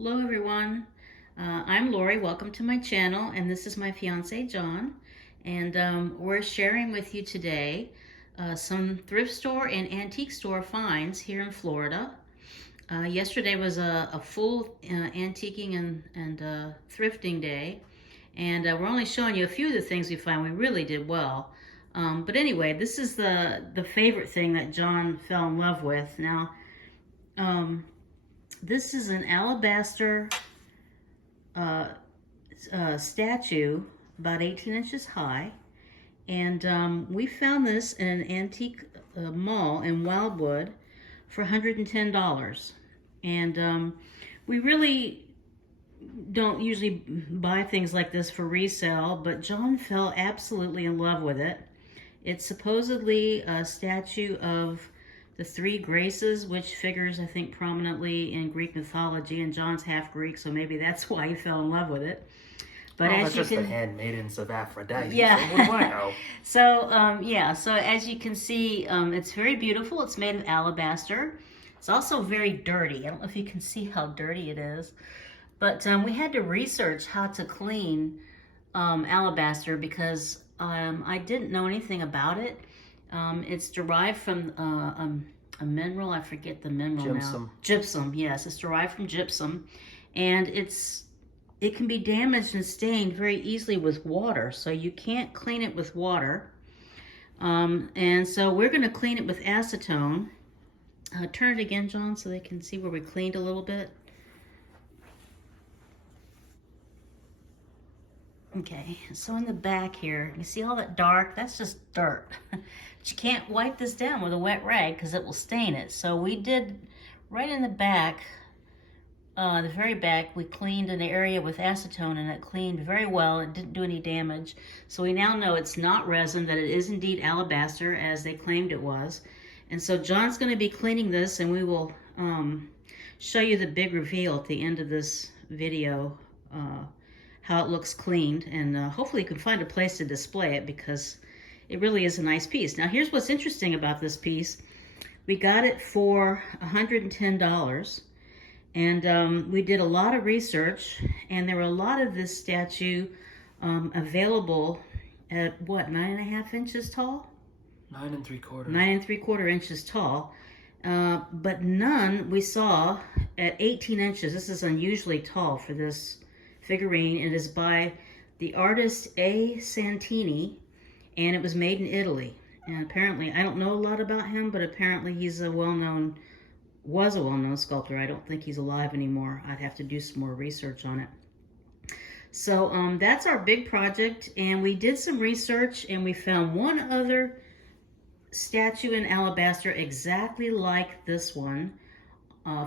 Hello everyone, I'm Lori. Welcome to my channel, and this is my fiance John, and we're sharing with you today some thrift store and antique store finds here in Florida. Yesterday was a full antiquing and thrifting day, and we're only showing you a few of the things we find. We really did well. But anyway, this is the favorite thing that John fell in love with. Now, this is an alabaster statue, about 18 inches high, and we found this in an antique mall in Wildwood for $110. And we really don't usually buy things like this for resale, but John fell absolutely in love with it. It's supposedly a statue of the three graces, which figures, I think, prominently in Greek mythology, and John's half Greek, so maybe that's why he fell in love with it. But as you can, the handmaidens of Aphrodite. Yeah. So what do I know? So as you can see, it's very beautiful. It's made of alabaster. It's also very dirty. I don't know if you can see how dirty it is, but we had to research how to clean alabaster because I didn't know anything about it. It's derived from a mineral. I forget the mineral now. Gypsum. Yes, it's derived from gypsum, and it can be damaged and stained very easily with water. So you can't clean it with water. And so we're going to clean it with acetone. Turn it again, John, so they can see where we cleaned a little bit. Okay, so in the back here, you see all that dark? That's just dirt. But you can't wipe this down with a wet rag because it will stain it. So we did, right in the back, the very back, we cleaned an area with acetone, and it cleaned very well. It didn't do any damage. So we now know it's not resin, that it is indeed alabaster, as they claimed it was. And so John's going to be cleaning this, and we will show you the big reveal at the end of this video, how it looks cleaned, and hopefully you can find a place to display it because it really is a nice piece. Now here's what's interesting about this piece. We got it for $110, and we did a lot of research, and there were a lot of this statue available at what, 9.5 inches tall? 9 3/4. 9 3/4 inches tall, but none we saw at 18 inches. This is unusually tall for this figurine. It is by the artist A. Santini, and it was made in Italy. And apparently, I don't know a lot about him, but apparently he's was a well-known sculptor. I don't think he's alive anymore. I'd have to do some more research on it. So that's our big project, and we did some research, and we found one other statue in alabaster exactly like this one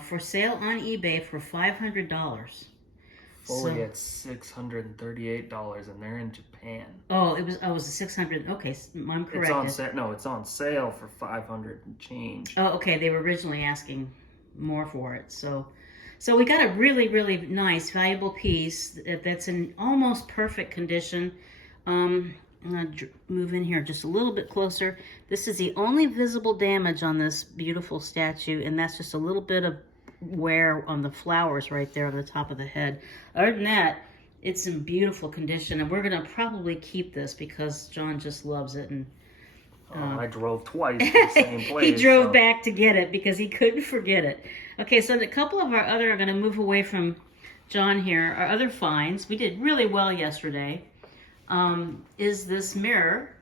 for sale on eBay for $500. Fully at $638, and they're in Japan. Oh, it was a 600. Okay, I'm correct. It's on sale. No, it's on sale for 500 and change. Oh, okay. They were originally asking more for it. So we got a really, really nice, valuable piece that's in almost perfect condition. I'm going to move in here just a little bit closer. This is the only visible damage on this beautiful statue, and that's just a little bit of wear on the flowers right there on the top of the head. Other than that, it's in beautiful condition, and we're going to probably keep this because John just loves it. And I drove twice to the same place. He drove back to get it because he couldn't forget it. Okay, so a couple of our other, I'm going to move away from John here. Our other finds, we did really well yesterday, is this mirror.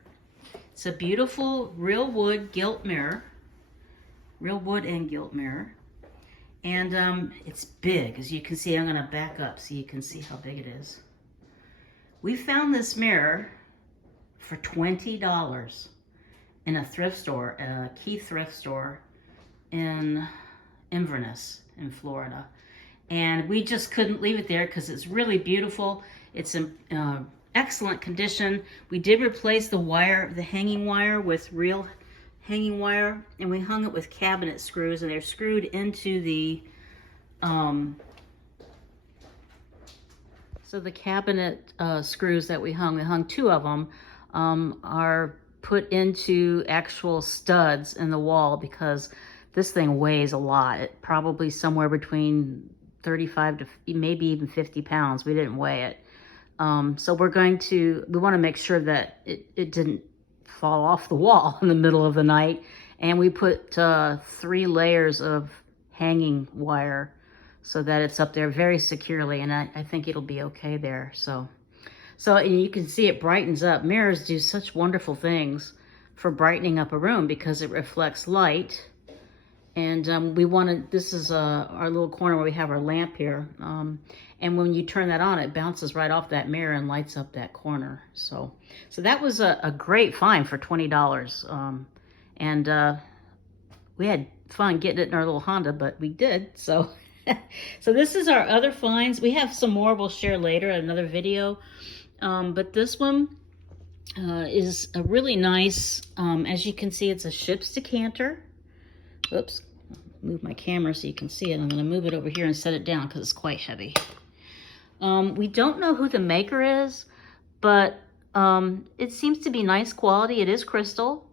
It's a beautiful real wood gilt mirror. Real wood and gilt mirror. And it's big, as you can see. I'm going to back up so you can see how big it is. We found this mirror for $20 in a thrift store, a Key Thrift store in Inverness in Florida. And we just couldn't leave it there because it's really beautiful. It's in excellent condition. We did replace the hanging wire with real hanging wire, and we hung it with cabinet screws, and they're screwed into the so the cabinet screws that we hung two of them, are put into actual studs in the wall because this thing weighs a lot. It probably somewhere between 35 to maybe even 50 pounds. We didn't weigh it. So we want to make sure that it didn't fall off the wall in the middle of the night. And we put 3 layers of hanging wire so that it's up there very securely. And I think it'll be okay there. So and you can see it brightens up. Mirrors do such wonderful things for brightening up a room because it reflects light. And this is our little corner where we have our lamp here. And when you turn that on, it bounces right off that mirror and lights up that corner. So that was a great find for $20. And we had fun getting it in our little Honda, but we did. So this is our other finds. We have some more we'll share later in another video. But this one is a really nice, as you can see, it's a ship's decanter. Oops, move my camera so you can see it. I'm going to move it over here and set it down because it's quite heavy. We don't know who the maker is, but it seems to be nice quality. It is crystal,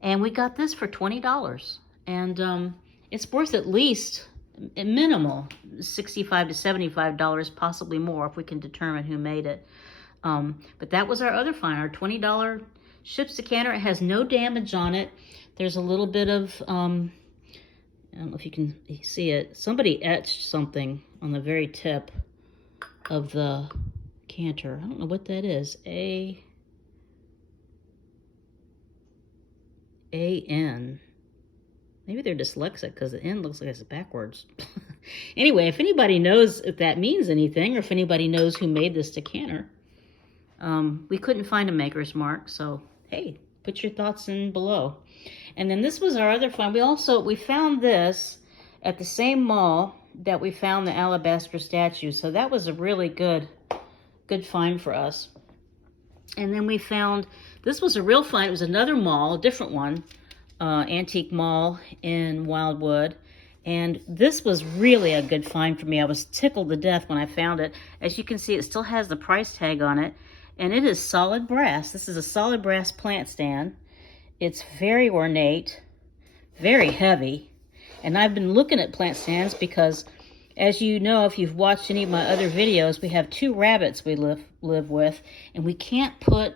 and we got this for $20. And it's worth at least a minimal $65 to $75, possibly more if we can determine who made it. But that was our other find, our $20 ship's decanter. It has no damage on it. There's a little bit of, I don't know if you can see it. Somebody etched something on the very tip of the decanter. I don't know what that is. A-N. Maybe they're dyslexic because the N looks like it's backwards. Anyway, if anybody knows if that means anything or if anybody knows who made this decanter, we couldn't find a maker's mark, so hey, put your thoughts in below. And then this was our other find. We found this at the same mall that we found the alabaster statue, so that was a really good find for us. And then we found, this was a real find. It was another mall, a different one, antique mall in Wildwood. And this was really a good find for me. I was tickled to death when I found it. As you can see, it still has the price tag on it. And it is solid brass. This is a solid brass plant stand. It's very ornate, very heavy. And I've been looking at plant stands because, as you know, if you've watched any of my other videos, we have 2 rabbits we live with. And we can't put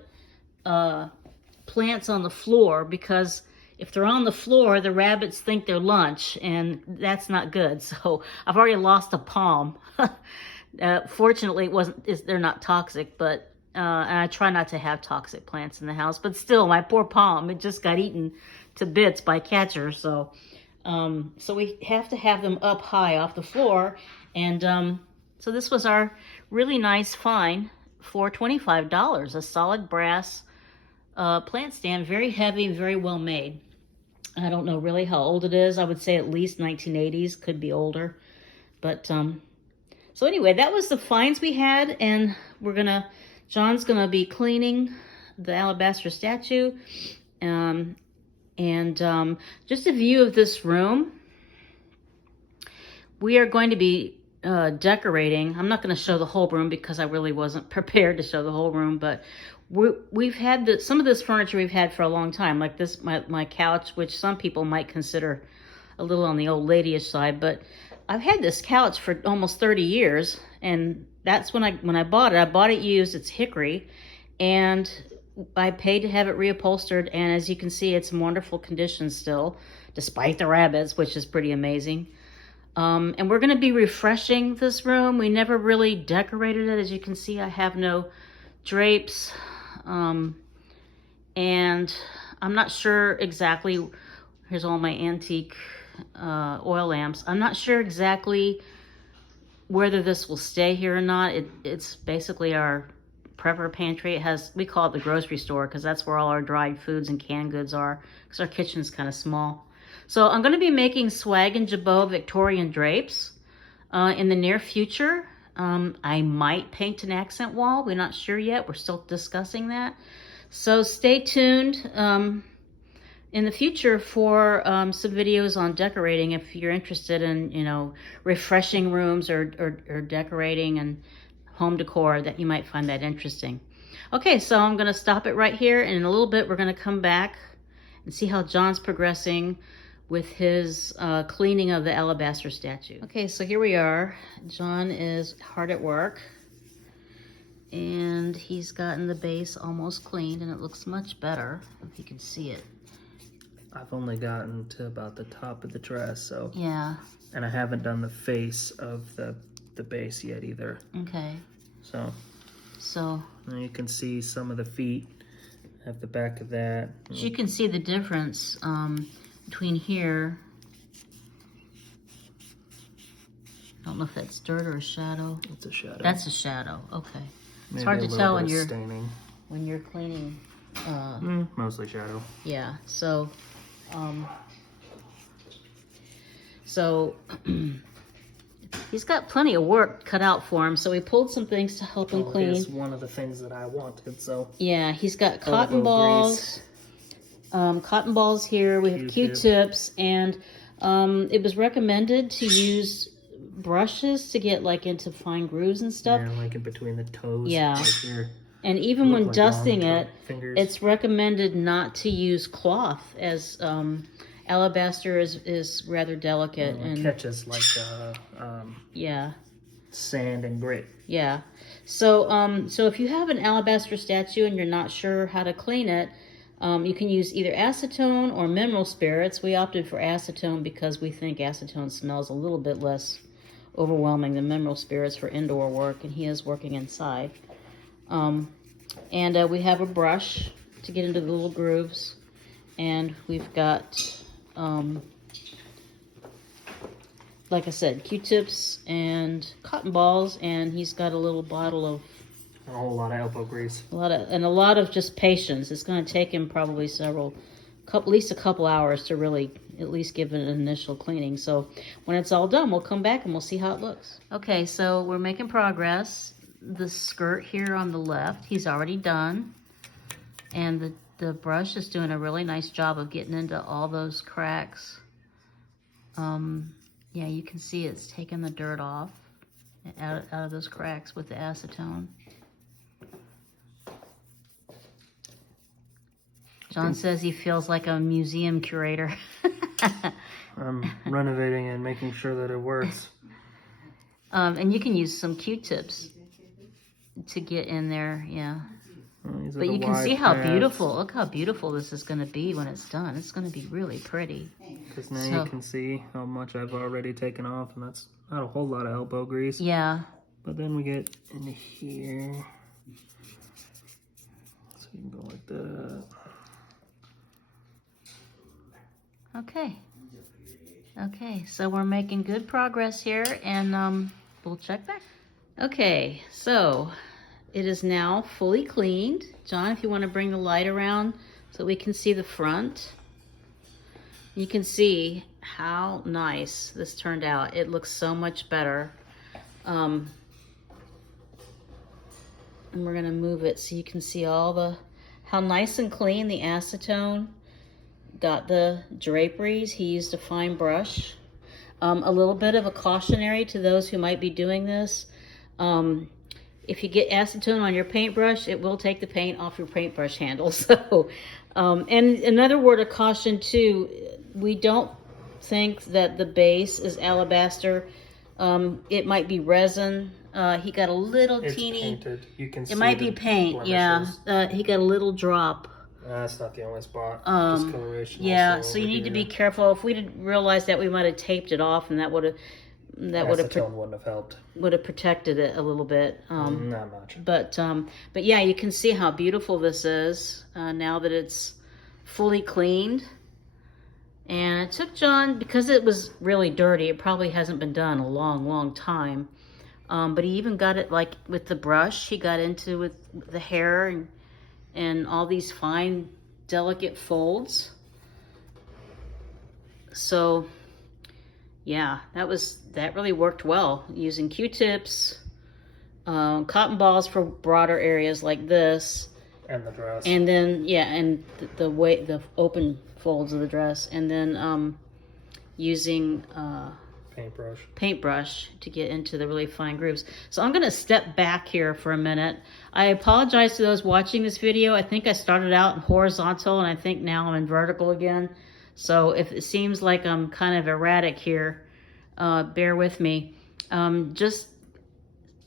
plants on the floor because if they're on the floor, the rabbits think they're lunch, and that's not good. So I've already lost a palm. Fortunately, they're not toxic, but and I try not to have toxic plants in the house. But still, my poor palm, it just got eaten to bits by Catcher. So we have to have them up high off the floor. And so this was our really nice find for $25, a solid brass plant stand, very heavy, very well made. I don't know really how old it is. I would say at least 1980s, could be older. But so anyway, that was the finds we had, and John's gonna be cleaning the alabaster statue. Just a view of this room. We are going to be decorating. I'm not going to show the whole room because I really wasn't prepared to show the whole room, but we've had some of this furniture we've had for a long time, like this, my couch, which some people might consider a little on the old ladyish side, but I've had this couch for almost 30 years, and that's when I bought it. I bought it used. It's hickory, and I paid to have it reupholstered, and as you can see, it's in wonderful condition still, despite the rabbits, which is pretty amazing. And we're going to be refreshing this room. We never really decorated it. As you can see, I have no drapes, and I'm not sure exactly. Here's all my antique oil lamps. I'm not sure exactly whether this will stay here or not. It's basically our prepper pantry. We call it the grocery store because that's where all our dried foods and canned goods are, because our kitchen's kind of small. So I'm going to be making swag and jabot Victorian drapes in the near future. I might paint an accent wall. We're not sure yet. We're still discussing that. So stay tuned in the future for some videos on decorating if you're interested in, refreshing rooms or decorating and home decor, that you might find that interesting. Okay, so I'm going to stop it right here, and in a little bit we're going to come back and see how John's progressing with his cleaning of the alabaster statue. Okay, so here we are. John is hard at work, and he's gotten the base almost cleaned, and it looks much better, if you can see it. I've only gotten to about the top of the dress, so. Yeah. And I haven't done the face of the base yet either. Okay. So and you can see some of the feet at the back of that. You can see the difference between here. I don't know if that's dirt or a shadow. It's a shadow. That's a shadow. Okay. Maybe it's hard to tell when you're staining. Cleaning. Mostly shadow. Yeah. So he's got plenty of work cut out for him. So we pulled some things to help him clean. It's one of the things that I wanted. So yeah, he's got cotton balls. Cotton balls here. We have Q-tips, and it was recommended to use brushes to get like into fine grooves and stuff. Yeah, like in between the toes. Yeah. Like here. And even when like dusting it, fingers. it's recommended not to use cloth, as alabaster is rather delicate and catches like yeah, sand and grit. Yeah. So so if you have an alabaster statue and you're not sure how to clean it, you can use either acetone or mineral spirits. We opted for acetone because we think acetone smells a little bit less overwhelming than mineral spirits for indoor work, and he is working inside. And we have a brush to get into the little grooves, and we've got, like I said, Q-tips and cotton balls, and he's got a little bottle of a whole lot of elbow grease. A lot of just patience. It's going to take him probably at least a couple hours to really at least give it an initial cleaning. So when it's all done, we'll come back and we'll see how it looks. Okay, so we're making progress. The skirt here on the left, he's already done. And the brush is doing a really nice job of getting into all those cracks. Yeah, you can see it's taking the dirt off out of those cracks with the acetone. John says he feels like a museum curator. I'm renovating and making sure that it works. And you can use some Q-tips to get in there, yeah. But you can see how beautiful, look how beautiful this is going to be when it's done. It's going to be really pretty. Because now you can see how much I've already taken off, and that's not a whole lot of elbow grease. Yeah. But then we get into here. So you can go like that. Okay, so we're making good progress here, and we'll check back. Okay, so it is now fully cleaned. John, if you want to bring the light around so we can see the front. You can see how nice this turned out. It looks so much better. And we're gonna move it so you can see how nice and clean the acetone got the draperies. He used a fine brush. A little bit of a cautionary to those who might be doing this. If you get acetone on your paintbrush, it will take the paint off your paintbrush handle. So, and another word of caution too, we don't think that the base is alabaster. It might be resin. He got a little teeny. Painted. You can see it might be paint. blemishes. Yeah. He got a little drop. That's not the only spot. Discoloration. Yeah. So you need to be careful. If we didn't realize that, we might have taped it off, and that would have wouldn't have helped. Would have protected it a little bit. Not much. But yeah, you can see how beautiful this is now that it's fully cleaned. And it took John, because it was really dirty, it probably hasn't been done a long time. But he even got it like with the brush. He got into with the hair and all these fine, delicate folds. So yeah, that really worked well, using Q-tips, cotton balls for broader areas like this, and the dress, and then and the open folds of the dress, and then using paintbrush to get into the really fine grooves. So I'm gonna step back here for a minute. I apologize to those watching this video. I think I started out in horizontal, and I think now I'm in vertical again. So if it seems like I'm kind of erratic here, bear with me. Just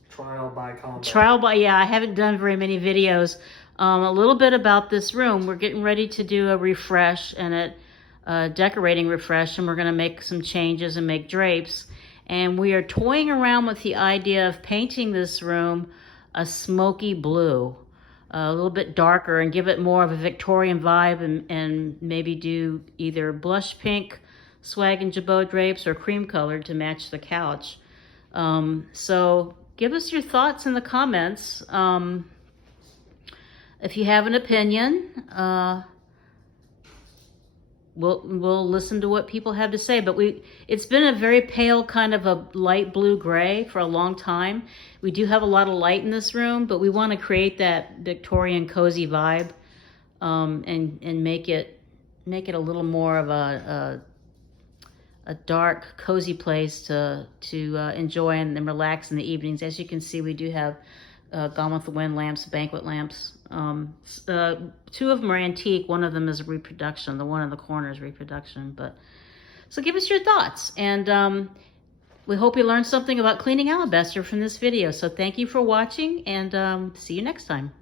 Trial by combo. yeah, I haven't done very many videos. A little bit about this room. We're getting ready to do a refresh and a decorating refresh, and we're going to make some changes and make drapes. And we are toying around with the idea of painting this room a smoky blue, a little bit darker, and give it more of a Victorian vibe, and maybe do either blush pink swag and jabot drapes or cream colored to match the couch. So give us your thoughts in the comments. If you have an opinion, we'll listen to what people have to say. But it's been a very pale kind of a light blue gray for a long time. We do have a lot of light in this room, but we want to create that Victorian cozy vibe, and make it a little more of a dark, cozy place to enjoy and relax in the evenings. As you can see, we do have Gone with the Wind lamps, banquet lamps. Two of them are antique. One of them is a reproduction. The one in the corner is reproduction. So give us your thoughts. And we hope you learned something about cleaning alabaster from this video. So thank you for watching, and see you next time.